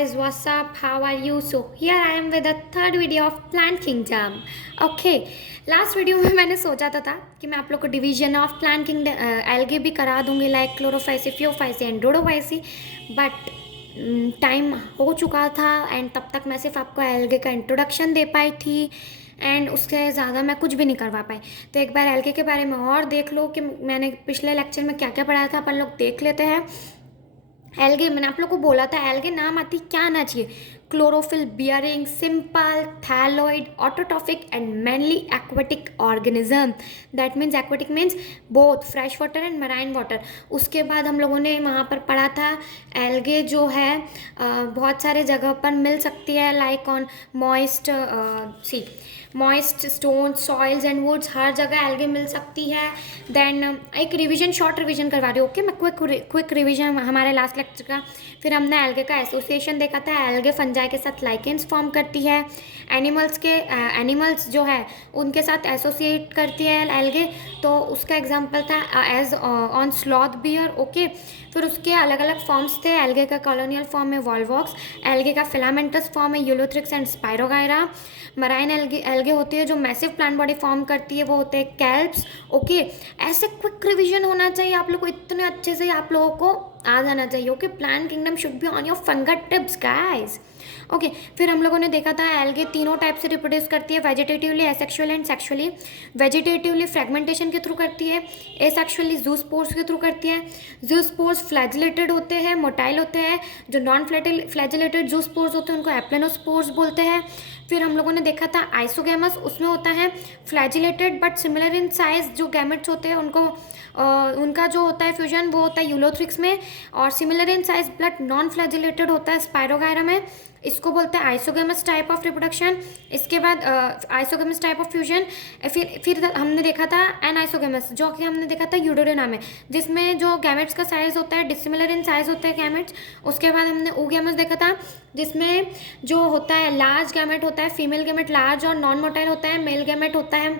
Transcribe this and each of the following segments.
guys, what's up? How are you? So here I am with the third video of Plant Kingdom. Okay, last video में मैंने सोचा था कि मैं आप लोग को division of plant kingdom algae भी करा दूंगी, like Chlorophyceae, Phaeophyceae and Rhodophyceae, but time हो चुका था एंड तब तक मैं सिर्फ आपको एल्गे का इंट्रोडक्शन दे पाई थी एंड उससे ज़्यादा मैं कुछ भी नहीं करवा पाई। तो एक बार एल्गे के बारे में और देख लो कि मैंने पिछले लेक्चर में क्या क्या पढ़ाया था, अपन लोग देख लेते हैं। एल्गे मैंने आप लोग को बोला था, एल्गे नाम आती क्या आना चाहिए, chlorophyll bearing, simple, thalloid, autotrophic and mainly aquatic organism. That means aquatic means both fresh water and marine water. उसके बाद हम लोगों ने वहाँ पर पढ़ा था एल्गे जो है बहुत सारे जगह पर मिल सकती है, like on moist stone, soils and woods, हर जगह एल्गे मिल सकती है। देन एक रिवीजन, शॉर्ट रिवीजन करवा रही हूँ। ओके, मैं क्विक रिवीजन हमारे लास्ट लेक्चर का। फिर हमने एल्गे का एसोसिएशन देखा था, एल्गे फंजाई के साथ लाइकेंस फॉर्म करती है, एनिमल्स जो है उनके साथ एसोसिएट करती है एल्गे, तो उसका एग्जाम्पल था as on sloth bear. Okay, फिर उसके अलग अलग फॉर्म्स थे। एल्गे का कॉलोनियल फॉर्म में वॉल्वॉक्स, एल्गे का फिलामेंटस फॉर्म है Ulothrix and Spirogyra. Marine algae होती है जो मैसिव प्लांट बॉडी फॉर्म करती है, वो होते हैं कैल्प्स। ओके, ऐसे क्विक रिवीजन होना चाहिए आप लोग को, इतने अच्छे से आप लोगों को आ जाना चाहिए। Okay, plant kingdom should be on your finger tips guys. Okay, फिर हम लोगों ने देखा था एल्गे तीनों टाइप से रिप्रोड्यूस करती है, vegetatively, asexual and sexually. Vegetatively fragmentation के थ्रू करती है, एसेक्सुअली जूस्पोर्स के थ्रू करती है। जूस्पोर्स फ्लैजिलेटेड होते हैं, मोटाइल होते हैं। जो नॉन फ्लैजिलेटेड जूस्पोर्स होते हैं उनको एप्लेनोस्पोर्स बोलते हैं। फिर हम लोगों ने देखा था आइसोगैमस, उसमें होता है flagellated but similar in size. जो गैमेट्स होते हैं उनको उनका जो होता है फ्यूजन वो होता है यूलोथ्रिक्स में, और similar in size but non flagellated होता है स्पायरोगायरा में। इसको बोलते हैं आइसोगेमस टाइप ऑफ रिप्रोडक्शन। इसके बाद आइसोगेमस टाइप ऑफ फ्यूजन। फिर हमने देखा था एनाइसोगेमस, जो कि हमने देखा था यूडोरेना में, जिसमें जो गैमेट्स का साइज होता है डिसिमिलर इन साइज होते हैं गैमेट्स। उसके बाद हमने ऊगेमस देखा था, जिसमें जो होता है लार्ज गैमेट होता है, फीमेल गैमेट लार्ज और नॉन मोटाइल होता है, मेल गैमेट होता है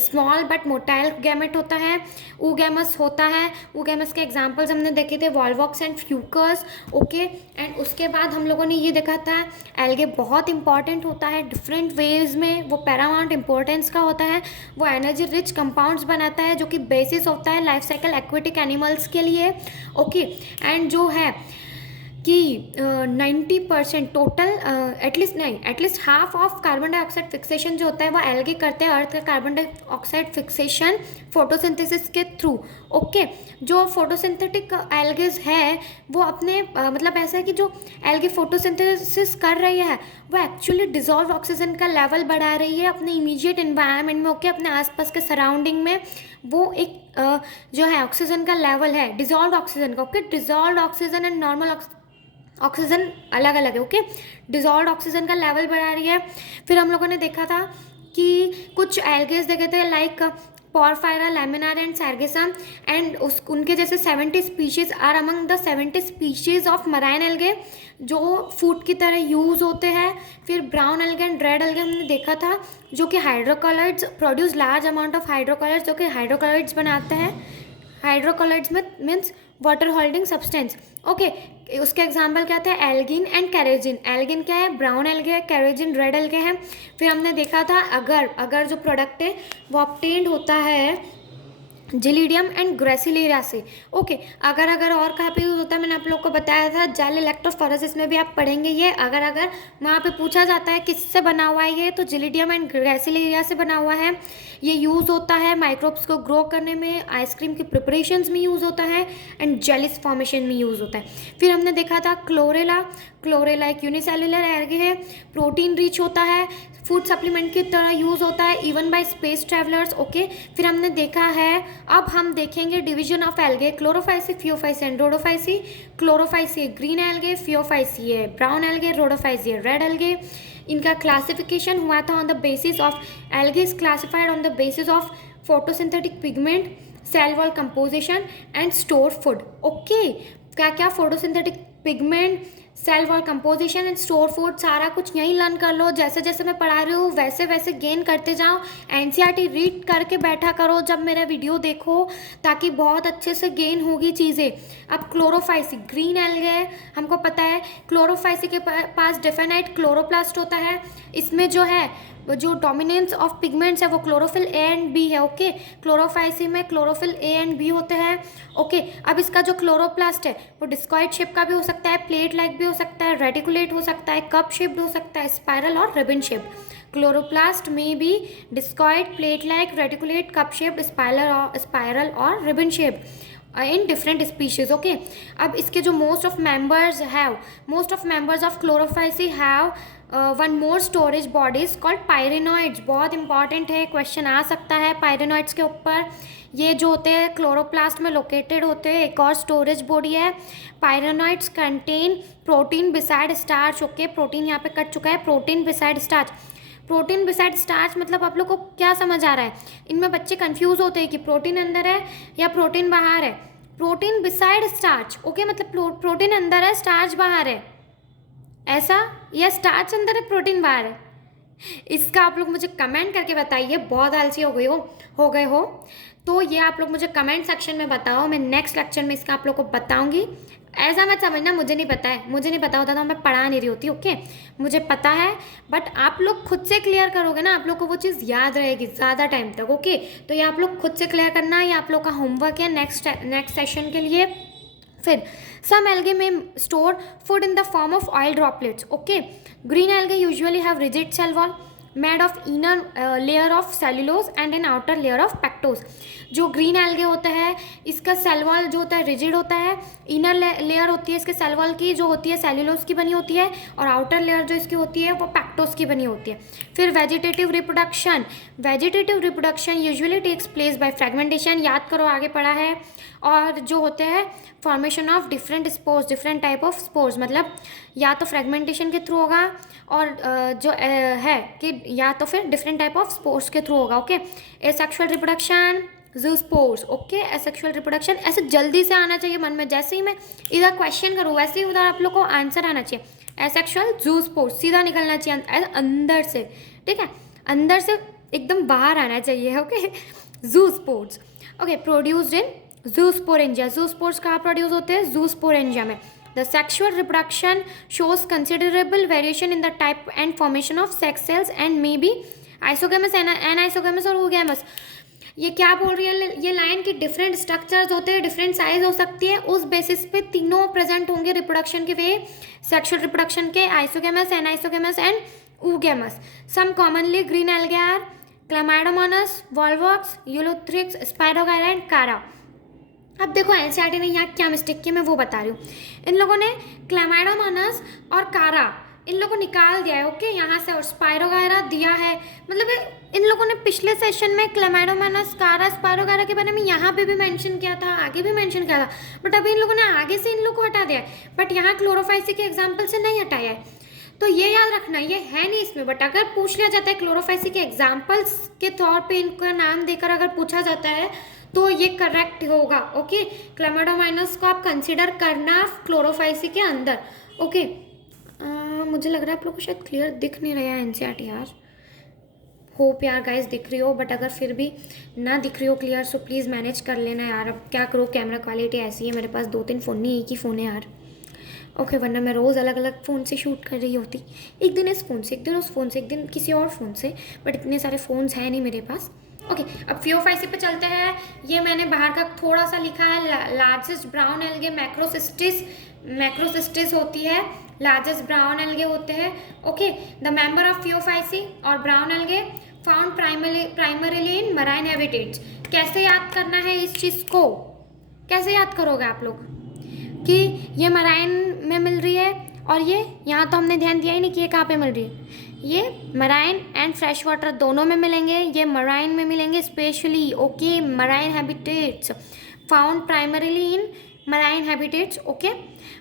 स्मॉल बट मोटाइल गैमेट होता है, ऊगेमस होता है। ऊगेमस के एग्जांपल्स हमने देखे थे Volvox and Fucus. Okay, and उसके बाद हम लोगों ने ये देखा था एल्गे बहुत इंपॉर्टेंट होता है डिफरेंट वेज में, वो पैरामाउंट इंपॉर्टेंस का होता है। वो एनर्जी रिच कंपाउंड्स बनाता है जो कि बेसिस होता है लाइफ साइकिल एक्वेटिक एनिमल्स के लिए। ओके, एंड जो है कि 90% total at least half of carbon dioxide fixation जो होता है वो एल्गे करते हैं, अर्थ का कार्बन डाइऑक्साइड फिक्सेशन फोटोसिंथेसिस के थ्रू। ओके, जो फोटोसिंथेटिक एल्गेज है वो अपने मतलब ऐसा है कि जो एल्गे फोटोसिंथेसिस कर रही है वो एक्चुअली डिजॉल्व ऑक्सीजन का लेवल बढ़ा रही है अपने इमीडिएट इन्वायरमेंट में। ओके, अपने आसपास के सराउंडिंग में वो एक जो है ऑक्सीजन का लेवल है डिजॉल्व ऑक्सीजन का। Okay, dissolve oxygen and normal oxygen अलग अलग है। ओके, डिजॉल्व ऑक्सीजन का लेवल बढ़ा रही है। फिर हम लोगों ने देखा था कि कुछ एल्गेज देखे थे like Porphyra, Laminaria and Sargassum, and उनके जैसे 70 species are among the 70 species of marine algae जो फूड की तरह यूज़ होते हैं। फिर brown algae and red algae हमने देखा था जो कि hydrocolloids produce large amount of hydrocolloids, जो कि हाइड्रोकॉलॉइड्स बनाते हैं। हाइड्रोकॉलॉइड्स में means water holding substance. Okay, उसके एग्जाम्पल क्या थे, एल्गिन एंड कैरेजिन। एल्गिन क्या है, ब्राउन एल्गे है, कैरेजिन रेड एल्गे है। फिर हमने देखा था अगर जो प्रोडक्ट है वो ऑब्टेन्ड होता है जिलीडियम एंड ग्रेसिलेरिया से। ओके, अगर और कहाँ पे यूज़ होता है मैंने आप लोग को बताया था, जेल इलेक्ट्रोफोरेसिस में भी आप पढ़ेंगे ये। अगर वहाँ पे पूछा जाता है किससे बना हुआ है ये, तो जिलीडियम एंड ग्रेसिलेरिया से बना हुआ है। ये यूज़ होता है माइक्रोब्स को ग्रो करने में, आइसक्रीम की प्रिपरेशंस में यूज़ होता है एंड जेलिस फॉर्मेशन में यूज़ होता है। फिर हमने देखा था क्लोरेला एक यूनिसेलुलर एल्गे है, प्रोटीन रिच होता है, फूड सप्लीमेंट की तरह यूज़ होता है even bye space travellers. Okay, फिर हमने देखा है, अब हम देखेंगे division of algae, Chlorophyceae, Phaeophyceae and Rhodophyceae. Chlorophyceae green algae, Phaeophyceae है ब्राउन एल्गे, रोडोफाइसी है रेड एल्गे। इनका क्लासिफिकेशन हुआ था on the basis of algae is classified on the basis of photosynthetic pigment, cell wall composition and store food. Okay, क्या क्या photosynthetic pigment, cell wall composition and store food सारा कुछ यहीं learn कर लो, जैसे जैसे मैं पढ़ा रही हूँ वैसे वैसे गेन करते जाओ। एनसीईआरटी रीड करके बैठा करो जब मेरा वीडियो देखो, ताकि बहुत अच्छे से गेन होगी चीज़ें। अब क्लोरोफाइसी ग्रीन एल्गे है, हमको पता है क्लोरोफाइसी के पास डेफिनेट क्लोरोप्लास्ट होता है। इसमें जो है जो डोमिनेंस ऑफ पिगमेंट्स है वो क्लोरोफिल ए एंड बी है। ओके, क्लोरोफाइसी में क्लोरोफिल ए एंड बी होते हैं। ओके, अब इसका जो क्लोरोप्लास्ट है वो डिस्कॉइड शेप का भी हो सकता है, प्लेट लाइक भी हो सकता है, रेटिकुलेट हो सकता है, कप शेप्ड हो सकता है, स्पाइरल और रिबन शेप। क्लोरोप्लास्ट में भी discoid, plate like, reticulate, cup shaped, spiral और ribbon shape in different species. Okay, अब इसके जो most of members of Chlorophyceae have one more storage bodies called pyrenoids. बहुत इंपॉर्टेंट है, क्वेश्चन आ सकता है पायरेनॉइड्स के ऊपर। ये जो होते हैं क्लोरोप्लास्ट में लोकेटेड होते हैं। एक और स्टोरेज बॉडी है। Pyrenoids contain protein beside starch. Okay, protein यहाँ पे कट चुका है, protein beside starch. Protein beside starch मतलब आप लोग को क्या समझ आ रहा है? इनमें बच्चे कंफ्यूज होते हैं कि प्रोटीन अंदर है या प्रोटीन बाहर है। प्रोटीन बिसाइड स्टार्च, ओके, मतलब प्रोटीन अंदर है, स्टार्च बाहर है, ऐसा, या स्टार्च अंदर है, प्रोटीन बाहर है? इसका आप लोग मुझे कमेंट करके बताइए। बहुत आलसी हो गए हो तो ये आप लोग मुझे कमेंट सेक्शन में बताओ। मैं नेक्स्ट लेक्चर में इसका आप लोग को बताऊंगी। ऐसा मत समझना मुझे नहीं पता है, मुझे नहीं पता होता तो मैं पढ़ा नहीं रही होती। ओके, मुझे पता है, बट आप लोग खुद से क्लियर करोगे ना, आप लोग को वो चीज़ याद रहेगी ज़्यादा टाइम तक। ओके, तो ये आप लोग खुद से क्लियर करना, ये आप लोग का होमवर्क है नेक्स्ट सेशन के लिए। फिर some algae may store food in the form of oil droplets. Okay, green algae usually have rigid cell wall made of inner layer of cellulose and an outer layer of pectose. जो green algae होता है इसका cell wall जो होता है rigid होता है, inner layer होती है इसके सेल वॉल की जो होती है सेल्यूलोज की बनी होती है, और आउटर लेयर जो इसकी होती है वो पैक्टोस की बनी होती है। फिर vegetative reproduction usually takes place by fragmentation, याद करो आगे पढ़ा है। और जो होते हैं formation of different spores, different type of spores, मतलब या तो फ्रेगमेंटेशन के थ्रू होगा और जो है कि या तो फिर डिफरेंट टाइप ऑफ स्पोर्स के थ्रू होगा। Okay, asexual reproduction, zoospores. Okay, asexual reproduction ऐसे जल्दी से आना चाहिए मन में, जैसे ही मैं इधर क्वेश्चन करूँ वैसे ही उधर आप लोग को आंसर आना चाहिए। एसेक्सुअल ज़ूस्पोर्स सीधा निकलना चाहिए अंदर से, ठीक है, अंदर से एकदम बाहर आना चाहिए। Okay, zoospores. Okay, produced in zoosporangia. Zoospores कहाँ प्रोड्यूस होते हैं? ज़ूस्पोरेंजिया में। The sexual reproduction shows considerable variation in the type and formation of sex cells and may be isogamous, anisogamy और oogamous। ये क्या बोल रही है ये लाइन की? डिफरेंट स्ट्रक्चर्स होते हैं, डिफरेंट साइज हो सकती है, उस बेसिस पे तीनों प्रेजेंट होंगे रिप्रोडक्शन के वे, सेक्सुअल रिप्रोडक्शन के, isogamous, anisogamous and oogamous। Some commonly green algae are Chlamydomonas, Volvox, Ulothrix, Spirogyra and Chara. अब देखो एनसीईआरटी ने यहाँ क्या मिस्टेक की मैं वो बता रही हूँ। इन लोगों ने क्लैमाइडोमोनास और कारा इन लोगों को निकाल दिया है। ओके, यहाँ से, और स्पाइरोगाइरा दिया है। मतलब इन लोगों ने पिछले सेशन में क्लैमाइडोमोनास, कारा, स्पाइरोगाइरा के बारे में यहाँ पे भी मेंशन किया था, आगे भी मेंशन किया था, बट अभी इन लोगों ने आगे से इन लोग को हटा दिया है, बट यहाँ क्लोरोफाइसी के एग्जाम्पल से नहीं हटाया है। तो ये याद रखना, ये है नहीं इसमें, बट अगर पूछ लिया जाता है क्लोरोफाइसी के एग्जाम्पल्स के तौर पे इनका नाम देकर अगर पूछा जाता है तो ये करेक्ट होगा। ओके, क्लैमाइडोमोनास को आप कंसिडर करना क्लोरोफाइसी के अंदर। ओके, मुझे लग रहा है आप लोग को शायद क्लियर दिख नहीं रहा है एनसीईआरटी यार। होप यार गाइस दिख रही हो, बट अगर फिर भी ना दिख रही हो क्लियर सो प्लीज़ मैनेज कर लेना यार। अब क्या करो, कैमरा क्वालिटी ऐसी है, मेरे पास 2-3 फ़ोन नहीं, एक ही फ़ोन है यार। ओके, वरना मैं रोज़ अलग अलग फ़ोन से शूट कर रही होती, एक दिन इस फ़ोन से, एक दिन उस फ़ोन से, एक दिन किसी और फ़ोन से, बट इतने सारे फ़ोन्स हैं नहीं मेरे पास। ओके, अब फियोफाइसी पे चलते हैं। ये मैंने बाहर का थोड़ा सा लिखा है। लार्जेस्ट ब्राउन एल्गे मैक्रोसिस्टिस होती है, लार्जेस्ट ब्राउन एल्गे होते हैं। Okay, the member of Phaeophyceae और brown algae found primarily in marine habitats. कैसे याद करना है इस चीज़ को? कैसे याद करोगे आप लोग कि ये मराइन में मिल रही है, और ये यहाँ तो हमने ध्यान दिया ही नहीं कि ये कहाँ पे मिल रही है। ये मराइन एंड फ्रेश वाटर दोनों में मिलेंगे, ये मराइन में मिलेंगे specially. Okay, marine habitats found primarily in marine habitats. Okay,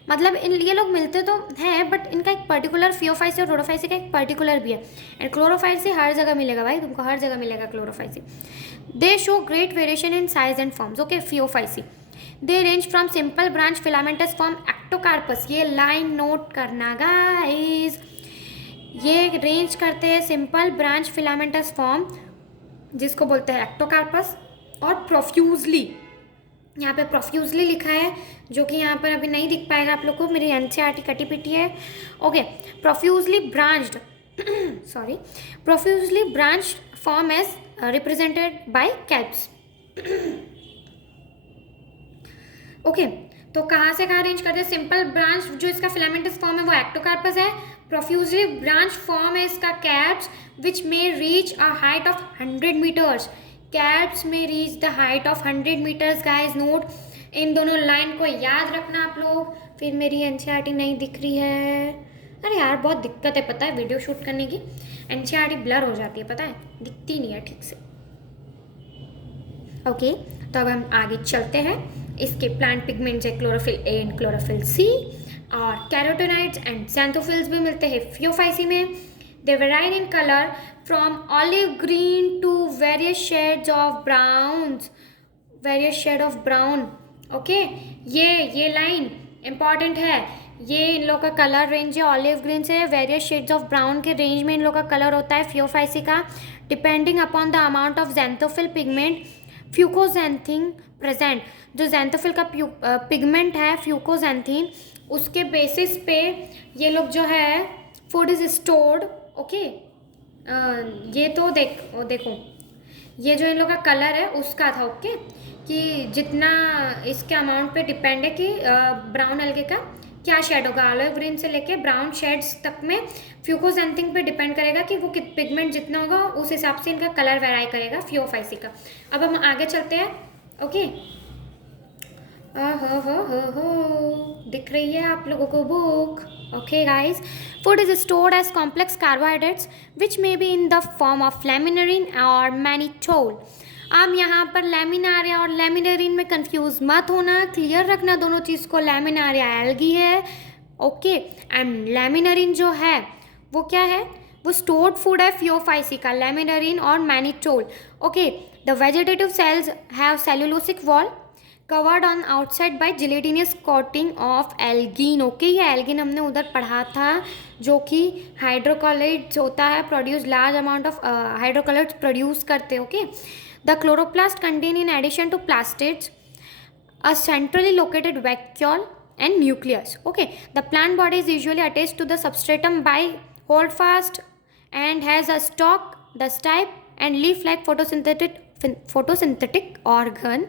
मतलब इन ये लोग मिलते तो हैं, बट इनका एक पर्टिकुलर फियोफाइसी और रोडोफाइसी का एक पर्टिकुलर भी है। एंड क्लोरोफाइसी हर जगह मिलेगा भाई, तुमको हर जगह मिलेगा Chlorophyceae. They show great variation in size and forms. Okay, Phaeophyceae they range from simple branch filamentous form Ectocarpus, ये लाइन नोट करना गाइस, ये रेंज करते हैं सिंपल ब्रांच फिलामेंटस फॉर्म जिसको बोलते हैं एक्टोकार्पस, और प्रोफ्यूजली, यहाँ पे प्रोफ्यूजली लिखा है जो कि यहाँ पर अभी नहीं दिख पाएगा आप लोग को, मेरी एनसीईआरटी कटी पिटी है। Okay, profusely branched sorry, profusely branched form as represented by kelps. Okay, तो कहाँ से कहाँ रेंज करते हैं? सिंपल ब्रांच जो इसका फिलामेंटस फॉर्म है वो एक्टोकार्पस है, प्रोफ्यूजली ब्रांच फॉर्म है इसका kelps which may reach a height of 100 metres, kelps may reach the height of 100 metres. Guys note, इन दोनों लाइन को याद रखना आप लोग। फिर मेरी एनसीईआरटी नहीं दिख रही है, अरे यार बहुत दिक्कत है पता है वीडियो शूट करने की, एनसीईआरटी ब्लर हो जाती है पता है, दिखती नहीं है ठीक से। ओके, तो अब हम आगे चलते हैं। इसके प्लांट पिगमेंट्स है chlorophyll a and chlorophyll c, और कैरोटेनॉइड्स एंड xanthophyls भी मिलते हैं फियोफाइसी में। They varied in colour from olive green to various shades of browns, various shade of brown. Okay, ये लाइन इंपॉर्टेंट है, ये इन लोग का कलर रेंज है ऑलिव ग्रीन से वेरियस शेड्स ऑफ ब्राउन के रेंज में इन लोग का कलर होता है फियोफाइसी का, depending upon the amount of xanthophyll pigment fucoxanthin present. जो xanthophyll का पिगमेंट है फ्यूकोजैंथीन, उसके बेसिस पे ये लोग जो है फूड इज स्टोर्ड। ओके, ये तो देखो ये जो इन लोग का कलर है उसका था। ओके, कि जितना इसके अमाउंट पे डिपेंड है कि ब्राउन अलगे का क्या शेड होगा, ऑलिव ग्रीन से लेके ब्राउन शेड्स तक में फ्यूकोजैंथीन पे डिपेंड करेगा कि वो पिगमेंट जितना होगा उस हिसाब से इनका कलर वेराई करेगा फियोफाइसी का। अब हम आगे चलते हैं। ओके, हो दिख रही है आप लोगों को book? Okay guys, food is stored as complex carbohydrates which may be in the form of laminarin और मैनिटोल। अब यहाँ पर लैमिनारिया और लैमिनरीन में कंफ्यूज मत होना, क्लियर रखना दोनों चीज़ को। लैमिनारिया एल्गी है, ओके, एंड लैमिनरीन जो है वो क्या है, वो स्टोर्ड फूड है फियोफाइसी का, लैमिनरीन और mannitol. Okay, the vegetative cells have cellulosic wall covered on outside by gelatinous coating of algin. Okay, ये एल्गीन हमने उधर पढ़ा था जो कि हाइड्रोकोलाइड्स होता है, produce large amount of hydrocolloids produce करते हैं। Okay, the chloroplast contain in addition to plastids a centrally located vacuole and nucleus. Okay, the plant body is usually attached to the substratum by holdfast and has a stalk, the stipe and leaf-like photosynthetic organ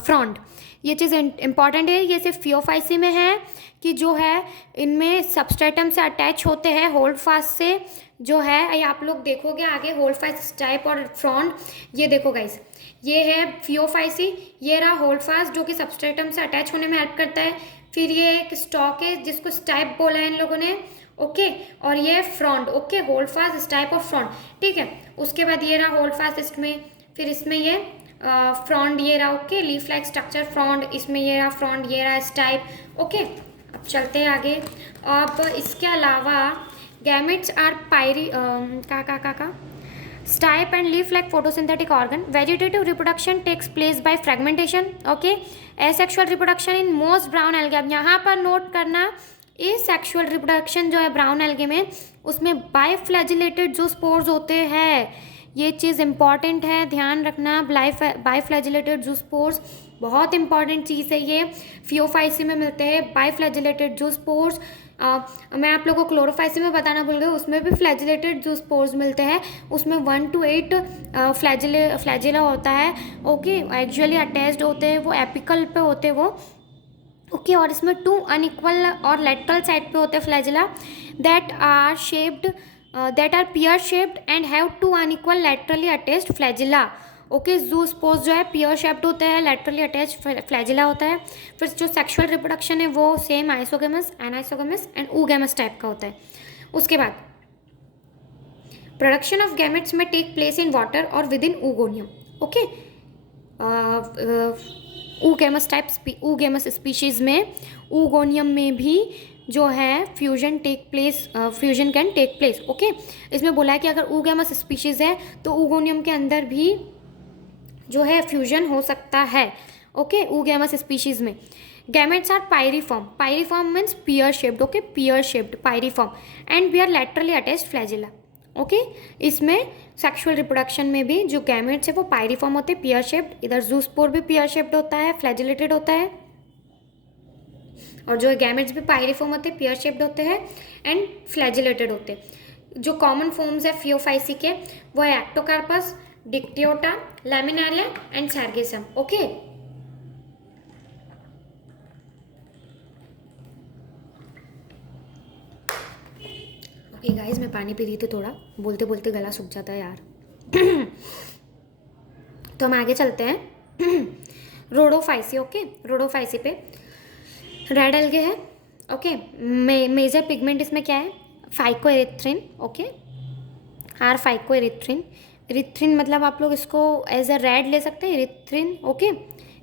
frond. ये चीज़ important है, ये सिर्फ Phaeophyceae में है कि जो है इनमें सबस्ट्रेटम से अटैच होते हैं होल्ड फास्ट से, जो है ये आप लोग देखोगे आगे होल्ड फास्ट स्टाइप और फ्रॉन्ड। ये देखो गाइस, ये है फियोफाइसी, ये रहा होल्ड फास्ट जो कि सबस्ट्रेटम से अटैच होने में हेल्प करता है। फिर ये एक स्टॉक है जिसको स्टाइप बोला है इन लोगों ने। ओके, और ये frond. Okay, hold fast stipe और फ्रॉन्ड, ठीक है। उसके बाद ये रहा होल्ड फास्ट इसमें, फिर इसमें ये फ्रॉन्ड ये रहा। Okay, leaf like structure frond, इसमें ये रहा फ्रॉन्ड, ये रहा स्टाइप। ओके, अब चलते हैं आगे। अब इसके अलावा गैमेट्स आर पायरी का stipe and leaf like photosynthetic organ. Vegetative reproduction takes place by fragmentation. Okay, asexual reproduction in most brown algae. अब यहाँ पर नोट करना, एसेक्सुअल रिप्रोडक्शन जो है ब्राउन एल्गे में, उसमें बायफ्लैजिलेटेड जो स्पोर्स होते हैं, ये चीज़ इंपॉर्टेंट है, ध्यान रखना। बायफ्लैजिलेटेड जो स्पोर्स बहुत इंपॉर्टेंट चीज़ है, ये फियोफाइसी में मिलते हैं बायफ्लैजिलेटेड जो स्पोर्स। मैं आप लोगों को क्लोरोफाइसी में बताना भूल गई, उसमें भी फ्लैजिलेटेड जो स्पोर्स मिलते हैं, उसमें 1 to 8 फ्लैजिला होता है। ओके, एक्चुअली अटैच्ड होते हैं, वो एपिकल पे होते हैं वो। ओके, और इसमें 2 अनइक्वल और लेटरल साइड पे होते हैं flagella that are pear shaped and have 2 unequal laterally attached flagella. Okay, zoospores जो है पियर शेप्ड होते हैं, लेटरली अटैच फ्लैजिला होता है। फिर जो सेक्सुअल रिप्रोडक्शन है वो same isogamous, anisogamous and oogamous type का होता है। उसके बाद प्रोडक्शन ऑफ गैमेट्स में टेक प्लेस इन वाटर और within oogonia। Okay, oogamous species में, oogonia में भी जो है fusion can take place. Okay, इसमें बोला है कि अगर oogamous स्पीशीज़ है तो oogonia के अंदर भी जो है फ्यूजन हो सकता है। ओके, oogamous स्पीशीज में gametes are pyriform, pyriform means pear shaped, okay, pear shaped pyriform, and we are laterally attached flagella, okay. इसमें सेक्सुअल रिप्रोडक्शन में भी जो गैमेट्स है वो पायरीफॉर्म होते हैं, पियर शेप्ड, इधर जूस्पोर भी पियर शेप्ड होता है, फ्लैजिलेटेड होता है, और जो गैमेट्स भी पायरीफॉर्म होते हैं, पियर शेप्ड होते हैं एंड फ्लैजिलेटेड होते हैं। जो कॉमन फॉर्म्स है फियोफाइसी के वो है Ectocarpus, Dictyota, Laminaria and Sargassum, okay. Okay guys, मैं पानी पी रही थी, थोड़ा बोलते बोलते गला सूख जाता है यार। तो हम आगे चलते हैं। रोडोफाइसी, ओके, रोडोफाइसी पे रेड एल्गे है, ओके। मेजर पिगमेंट इसमें क्या है, phycoerythrin, okay, are phycoerythrin. Erythrin मतलब आप लोग इसको एज अ रेड ले सकते हैं, एरिथ्रिन, ओके।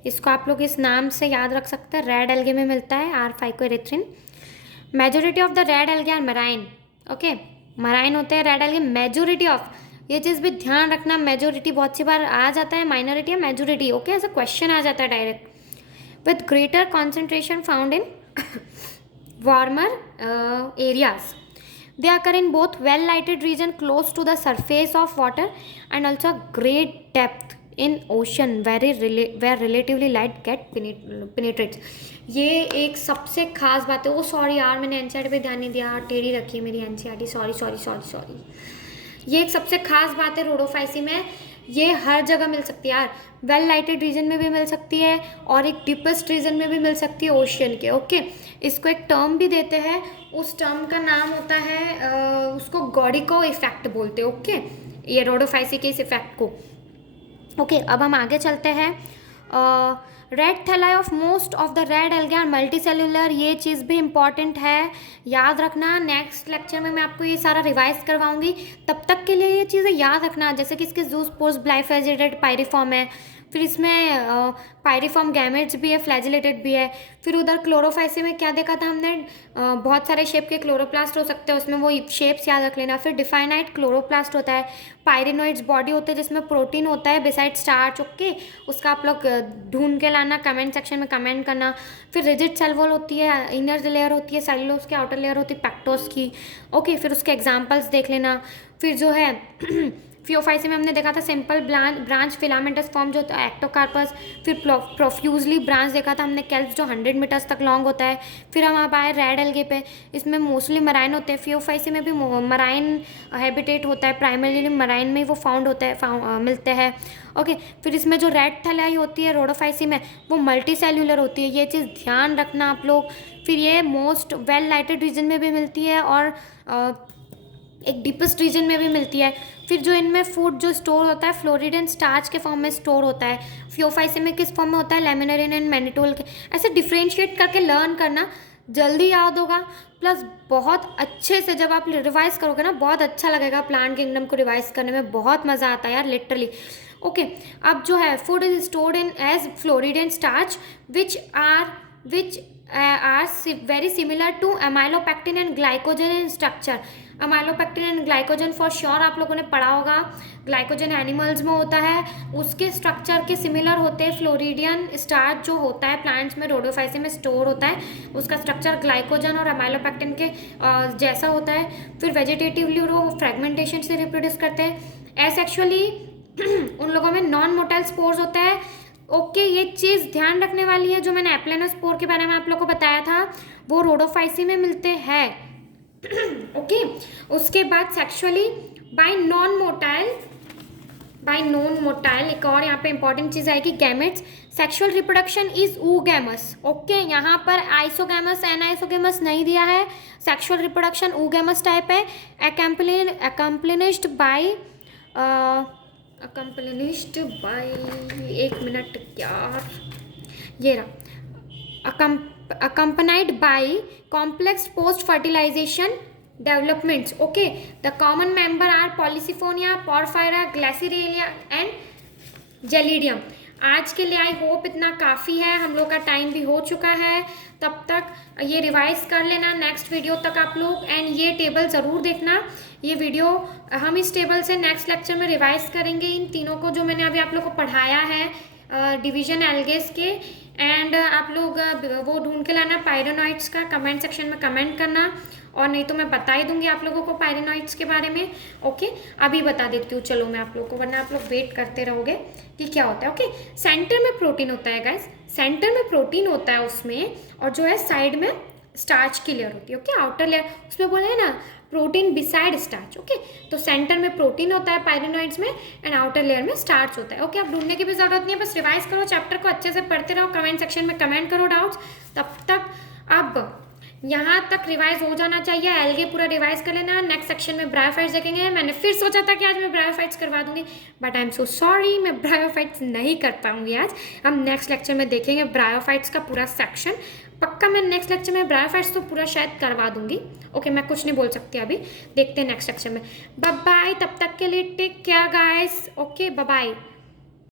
इसको आप लोग इस नाम से याद रख सकते हैं, रेड एल्गे में मिलता है, are phycoerythrin. Majority of the red algae are marine, okay, marine होते हैं रेड एल्गे, मेजोरिटी ऑफ, ये चीज़ भी ध्यान रखना, मेजोरिटी बहुत सी बार आ जाता है, माइनॉरिटी या मेजोरिटी, ओके, ऐसा क्वेश्चन आ जाता है direct. with greater concentration found in warmer areas. They occur in both well lighted region close to the surface of water and also great depth in ocean where relatively light get penetrates. ये एक सबसे खास बात है। ओ sorry यार, मैंने NCERT पे ध्यान नहीं दिया, टेढ़ी रखी है मेरी NCERT, sorry sorry sorry sorry. ये एक सबसे खास बात है रोडोफाइसी में, ये हर जगह मिल सकती है यार, वेल लाइटेड रीजन में भी मिल सकती है और एक डीपेस्ट रीजन में भी मिल सकती है ओशियन के, ओके। इसको एक टर्म भी देते हैं, उस टर्म का नाम होता है उसको गॉडिको इफेक्ट बोलते हैं, ओके, ये रोडोफाइसी के इस इफेक्ट को, ओके। अब हम आगे चलते हैं। Red thalli of most of the red algae are multicellular, ये चीज़ भी इंपॉर्टेंट है, याद रखना। नेक्स्ट लेक्चर में मैं आपको ये सारा रिवाइज करवाऊंगी, तब तक के लिए ये चीज़ें याद रखना, जैसे कि इसके जूस्पोर्स ब्लाइफेजिलेटेड पायरीफॉर्म है, फिर इसमें पायरीफॉर्म गैमेट्स भी है, फ्लैजिलेटेड भी है। फिर उधर क्लोरोफाइसी में क्या देखा था हमने, बहुत सारे शेप के क्लोरोप्लास्ट हो सकते हैं, उसमें वो शेप्स याद रख लेना। फिर डिफाइनाइट क्लोरोप्लास्ट होता है, पायरिनोइड्स बॉडी होते हैं जिसमें प्रोटीन होता है बिसाइड स्टार्च, ओके, उसका आप लोग ढूंढ के लाना, कमेंट सेक्शन में कमेंट करना। फिर रिजिड सेल वॉल होती है, इनर लेयर होती है सेलुलोज की, आउटर लेयर होती है पेक्टोस की, ओके, फिर उसके एग्जाम्पल्स देख लेना। फिर जो है फियोफाइसी में हमने देखा था सिंपल ब्रांच फिलामेंटस फॉर्म जो होता है एक्टोकार्पस, फिर प्रोफ्यूजली ब्रांच देखा था हमने कैल्प जो 100 मीटर्स तक लॉन्ग होता है। फिर हम अब आए रेड एल्गे पे, इसमें मोस्टली मराइन होते हैं, फियोफाइसी में भी मराइन हैबिटेट होता है, प्राइमरीली मराइन में ही वो फाउंड होता है, मिलते हैं, ओके। फिर इसमें जो रेड थैलाई होती है रोडोफाइसी में वो मल्टी सेल्यूलर होती है, ये चीज़ ध्यान रखना आप लोग। फिर ये मोस्ट वेल लाइटेड रीजन में भी मिलती है और एक डीपेस्ट रीजन में भी मिलती है। फिर जो इनमें फूड जो स्टोर होता है फ्लोरिडेन स्टार्च के फॉर्म में स्टोर होता है, फियोफाइसी में किस फॉर्म में होता है, लैमिनारिन एंड मैनिटोल के। ऐसे डिफ्रेंशिएट करके लर्न करना, जल्दी याद होगा, प्लस बहुत अच्छे से जब आप रिवाइज करोगे ना बहुत अच्छा लगेगा। प्लांट किंगडम को रिवाइज करने में बहुत मज़ा आता है यार, लिटरली, ओके। अब जो है food is stored in as floridean starch which are very similar to amylopectin and glycogen in structure. Amylopectin and glycogen for sure आप लोगों ने पढ़ा होगा, ग्लाइकोजन एनिमल्स में होता है, उसके स्ट्रक्चर के सिमिलर होते हैं। फ्लोरिडियन स्टार्च जो होता है प्लांट्स में रोडोफाइसी में स्टोर होता है, उसका स्ट्रक्चर ग्लाइकोजन और अमाइलोपेक्टिन के जैसा होता है। फिर वेजिटेटिवली वो फ्रेगमेंटेशन से रिप्रोड्यूस करते हैं। एसेक्सुअली उन लोगों में नॉन मोटाइल स्पोर्स होता है, ओके। ये चीज़ ध्यान रखने वाली है, जो मैंने एप्लेनोस्पोर के बारे में आप लोग को बताया था वो रोडोफाइसी में मिलते हैं, ओके। उसके बाद सेक्सुअली बाय नॉन मोटाइल एक और यहाँ पे इंपॉर्टेंट चीज़ आएगी, gametes. Sexual reproduction is oogamous, okay. यहाँ पर आइसोगैमस एनाइसोगैमस नहीं दिया है, सेक्सुअल रिप्रोडक्शन ऊगैमस टाइप है। अकम्पलिनिश्ड बाय एक मिनट यार, ये रहा, accompanied by complex post-fertilization developments, okay. The common member are Policifonia, Porphyra, Glacirelia and Gelidium. आज के लिए आई होप इतना काफ़ी है, हम लोग का टाइम भी हो चुका है, तब तक ये रिवाइज कर लेना नेक्स्ट वीडियो तक आप लोग। एंड ये टेबल ज़रूर देखना, ये वीडियो हम इस टेबल से नेक्स्ट लेक्चर में रिवाइज करेंगे इन तीनों को जो मैंने अभी आप लोग को पढ़ाया है, डिवीजन एल्गेस के। एंड आप लोग वो ढूंढ के लाना पायरेनोइड्स का, कमेंट सेक्शन में कमेंट करना, और नहीं तो मैं बता ही दूंगी आप लोगों को पायरेनोइड्स के बारे में। ओके, अभी बता देती हूँ चलो मैं आप लोगों को, वरना आप लोग वेट करते रहोगे कि क्या होता है। ओके, सेंटर में प्रोटीन होता है गाइस, सेंटर में प्रोटीन होता है उसमें, और जो है साइड में स्टार्च की लेयर होती है। ओके, आउटर लेयर, उसमें बोले हैं ना प्रोटीन बिसाइड स्टार्च। ओके, तो सेंटर में प्रोटीन होता है पायरेनोइड्स में, एंड आउटर लेयर में स्टार्च होता है। ओके, अब ढूंढने की भी जरूरत नहीं है, बस रिवाइज करो चैप्टर को, अच्छे से पढ़ते रहो, कमेंट सेक्शन में कमेंट करो डाउट्स तब तक। अब यहाँ तक रिवाइज हो जाना चाहिए, एल्गे पूरा रिवाइज कर लेना। नेक्स्ट सेक्शन में ब्रायोफाइट्स देखेंगे। मैंने फिर सोचा था कि आज मैं ब्रायोफाइट्स करवा दूंगी, but I am so sorry, मैं ब्रायोफाइट्स नहीं कर पाऊंगी आज। हम नेक्स्ट लेक्चर में देखेंगे ब्रायोफाइट्स का पूरा सेक्शन। पक्का मैं नेक्स्ट लेक्चर में ब्रायोफाइट्स तो पूरा शायद करवा दूंगी। ओके, मैं कुछ नहीं बोल सकती अभी, देखते हैं नेक्स्ट लेक्चर में। बाय बाय, तब तक के लिए take care guys. Okay, bye bye.